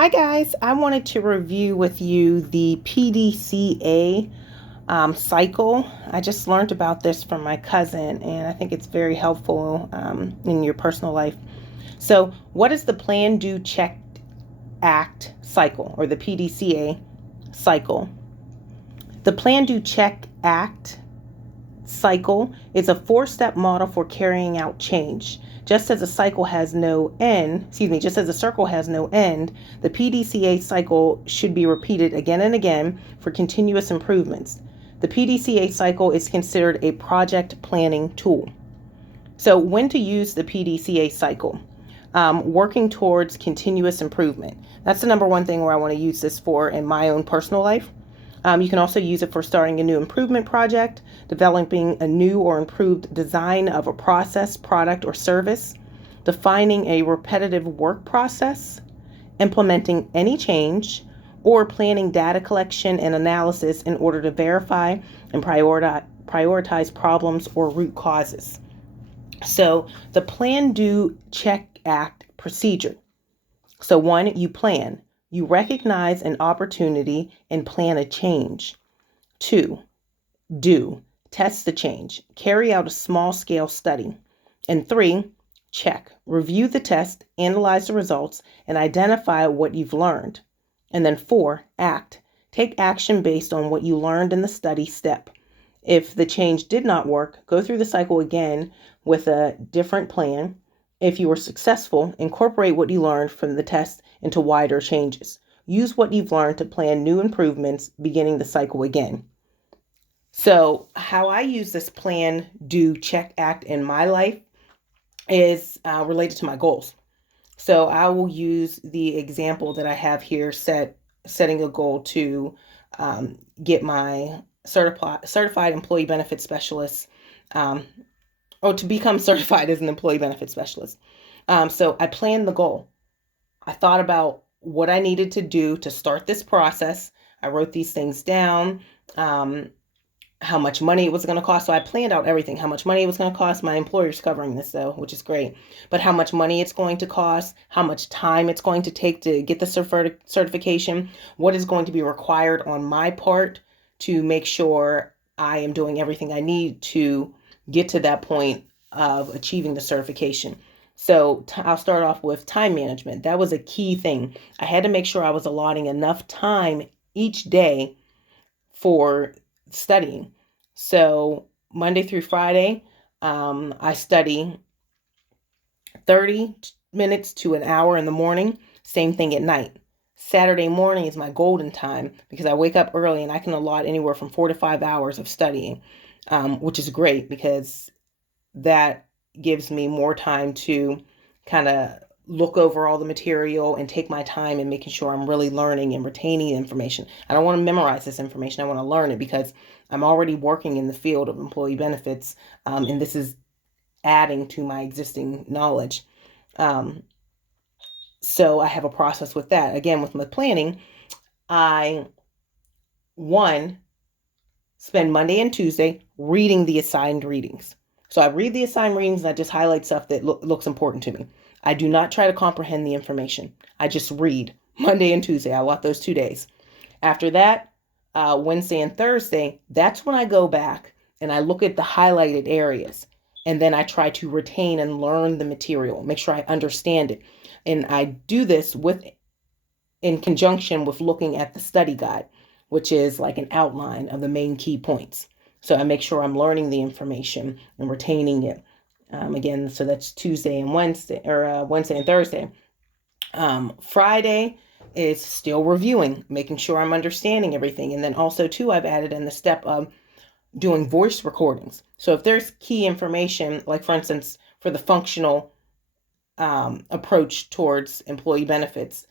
Hi guys, I wanted to review with you the PDCA cycle. I just learned about this from my cousin and I think it's very helpful in your personal life. So, what is the Plan, Do, Check, Act cycle, or the PDCA cycle? The Plan, Do, Check, Act cycle is a four-step model for carrying out change. Just as a cycle has no end, just as a circle has no end, the PDCA cycle should be repeated again and again for continuous improvements. The PDCA cycle is considered a project planning tool. So, when to use the PDCA cycle? Working towards continuous improvement. That's the number one thing where I want to use this for in my own personal life. You can also use it for starting a new improvement project, developing a new or improved design of a process, product, or service, defining a repetitive work process, implementing any change, or planning data collection and analysis in order to verify and prioritize problems or root causes. So the Plan, Do, Check, Act procedure. So 1, you plan. You recognize an opportunity and plan a change. 2, do. Test the change. Carry out a small-scale study. And 3, check. Review the test, analyze the results, and identify what you've learned. And then 4, act. Take action based on what you learned in the study step. If the change did not work, go through the cycle again with a different plan. If you were successful, incorporate what you learned from the test into wider changes. Use what you've learned to plan new improvements, beginning the cycle again. So, how I use this Plan, Do, Check, Act in my life is related to my goals. So, I will use the example that I have here, setting a goal to get my certified employee benefit specialist, or to become certified as an employee benefit specialist. So I planned the goal. I thought about what I needed to do to start this process. I wrote these things down, how much money it was going to cost. So I planned out everything, how much money it was going to cost. My employer's covering this though, which is great. But how much money it's going to cost, how much time it's going to take to get the certification, what is going to be required on my part to make sure I am doing everything I need to get to that point of achieving the certification. So I'll start off with time management. That was a key thing. I had to make sure I was allotting enough time each day for studying. So Monday through Friday, I study 30 minutes to an hour in the morning. Same thing at night. Saturday morning is my golden time because I wake up early and I can allot anywhere from 4 to 5 hours of studying, which is great because that gives me more time to kind of look over all the material and take my time in making sure I'm really learning and retaining information. I don't want to memorize this information. I want to learn it because I'm already working in the field of employee benefits, and this is adding to my existing knowledge. So I have a process with that. Again, with my planning, I, one, spend Monday and Tuesday reading the assigned readings. So I read the assigned readings and I just highlight stuff that looks important to me. I do not try to comprehend the information. I just read Monday and Tuesday. I want those 2 days. After that, Wednesday and Thursday, that's when I go back and I look at the highlighted areas. And then I try to retain and learn the material, make sure I understand it. And I do this in conjunction with looking at the study guide, which is like an outline of the main key points. So I make sure I'm learning the information and retaining it. Again, so that's Tuesday and Wednesday, or Wednesday and Thursday. Friday is still reviewing, making sure I'm understanding everything. And then also too, I've added in the step of doing voice recordings. So if there's key information, like for instance, for the functional approach towards employee benefits,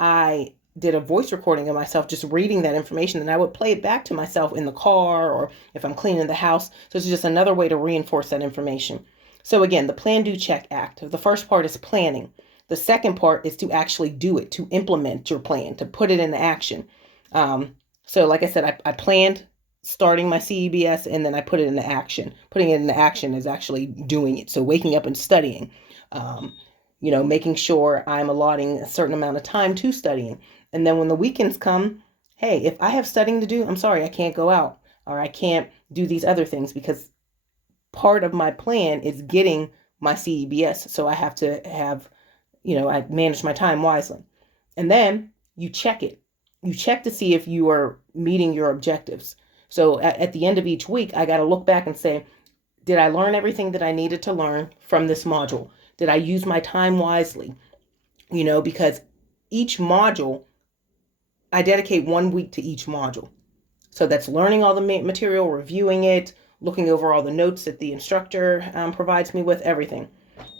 I did a voice recording of myself just reading that information, and I would play it back to myself in the car or if I'm cleaning the house. So it's just another way to reinforce that information. So again, the Plan, Do, Check, Act. The first part is planning. The second part is to actually do it, to implement your plan, to put it into action. So like I said, I planned starting my CEBS and then I put it into action. Putting it into action is actually doing it. So waking up and studying, making sure I'm allotting a certain amount of time to studying. And then when the weekends come, hey, if I have studying to do, I'm sorry, I can't go out or I can't do these other things because part of my plan is getting my CEBS. So I have to have, I manage my time wisely. And then you check it. You check to see if you are meeting your objectives. So at the end of each week, I got to look back and say, did I learn everything that I needed to learn from this module? Did I use my time wisely? Because each module, I dedicate 1 week to each module. So that's learning all the material, reviewing it, looking over all the notes that the instructor provides me with, everything.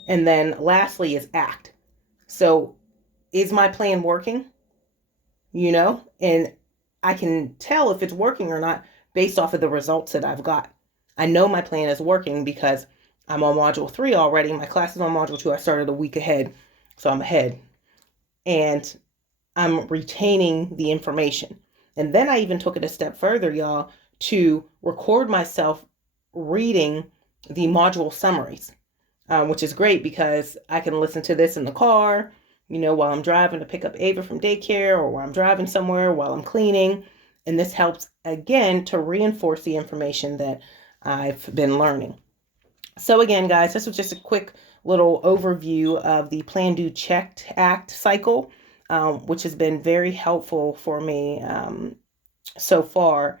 And then lastly is act. So is my plan working? And I can tell if it's working or not based off of the results that I've got. I know my plan is working because I'm on module 3 already. My class is on module 2. I started a week ahead, so I'm ahead. And I'm retaining the information. And then I even took it a step further, y'all, to record myself reading the module summaries, which is great because I can listen to this in the car, while I'm driving to pick up Ava from daycare or while I'm driving somewhere, while I'm cleaning. And this helps, again, to reinforce the information that I've been learning. So again, guys, this was just a quick little overview of the Plan, Do, Check, Act cycle, which has been very helpful for me so far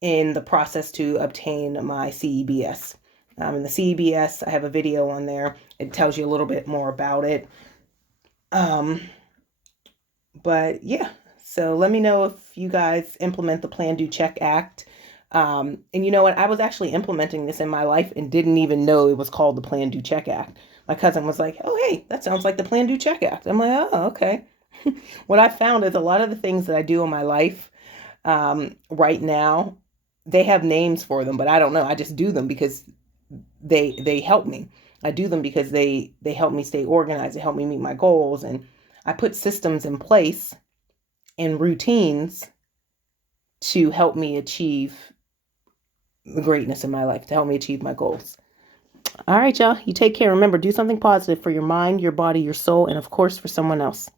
in the process to obtain my CEBS. And the CEBS, I have a video on there. It tells you a little bit more about it. But yeah, so let me know if you guys implement the Plan, Do, Check, Act. And you know what? I was actually implementing this in my life and didn't even know it was called the Plan, Do, Check Act. My cousin was like, oh, hey, that sounds like the Plan, Do, Check Act. I'm like, oh, okay. What I found is a lot of the things that I do in my life right now, they have names for them, but I don't know. I just do them because they help me. I do them because they help me stay organized. They help me meet my goals. And I put systems in place and routines to help me achieve the greatness in my life, to help me achieve my goals. All right, y'all. You take care. Remember, do something positive for your mind, your body, your soul, and of course, for someone else.